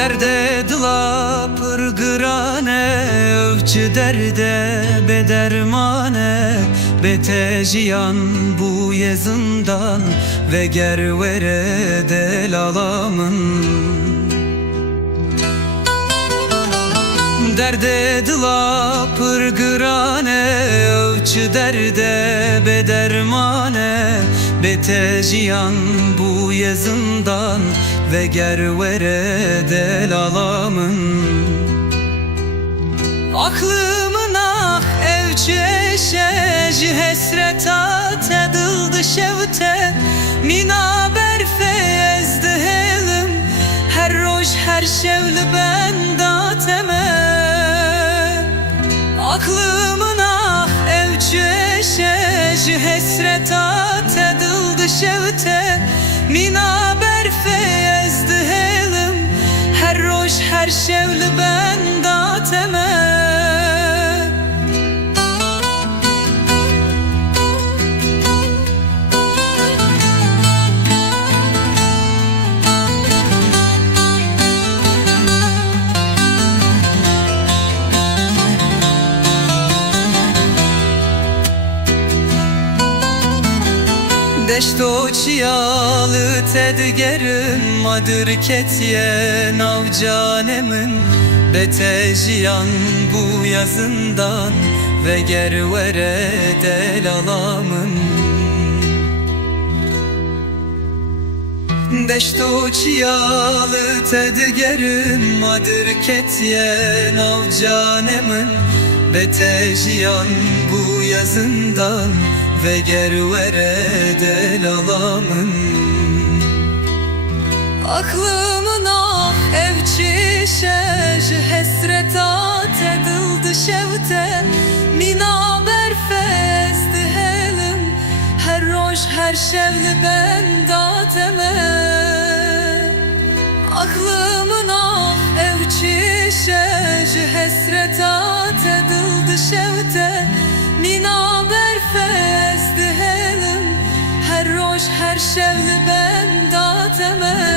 Derde dila pırgırane, övçü derde bedermane. Bete jiyan bu yezindan ve gervere delalamın. Derde dila pırgırane, övçü derde bedermane. Bete jiyan bu yezindan ve gervere delalamın. Aklımın ah evçi eşeci hesretat edildi şevte. Mina berfe ezdi helim, her roj her şevli ben dateme. Aklımın ah evçi eşeci hesretat edildi şevte. Mina berfe ezdi helim, her roj her şevli ben dateme. Deşto çiyalı tedgerim, madır ketiye navcanemin. Bete jiyan bu yazından ve gervere delalamın. Deşto çiyalı tedgerim, madır ketiye navcanemin. Bete jiyan bu yazından ve gervere delalamın. Aklımın ah evçi şej hesretat edildi şevte. Mina berfezdi helim, her roj her şevli ben dateme. Aklımın ah evçi şej hesretat edildi şevte. Mina berfezdi helim, her roj her şevli ben dateme.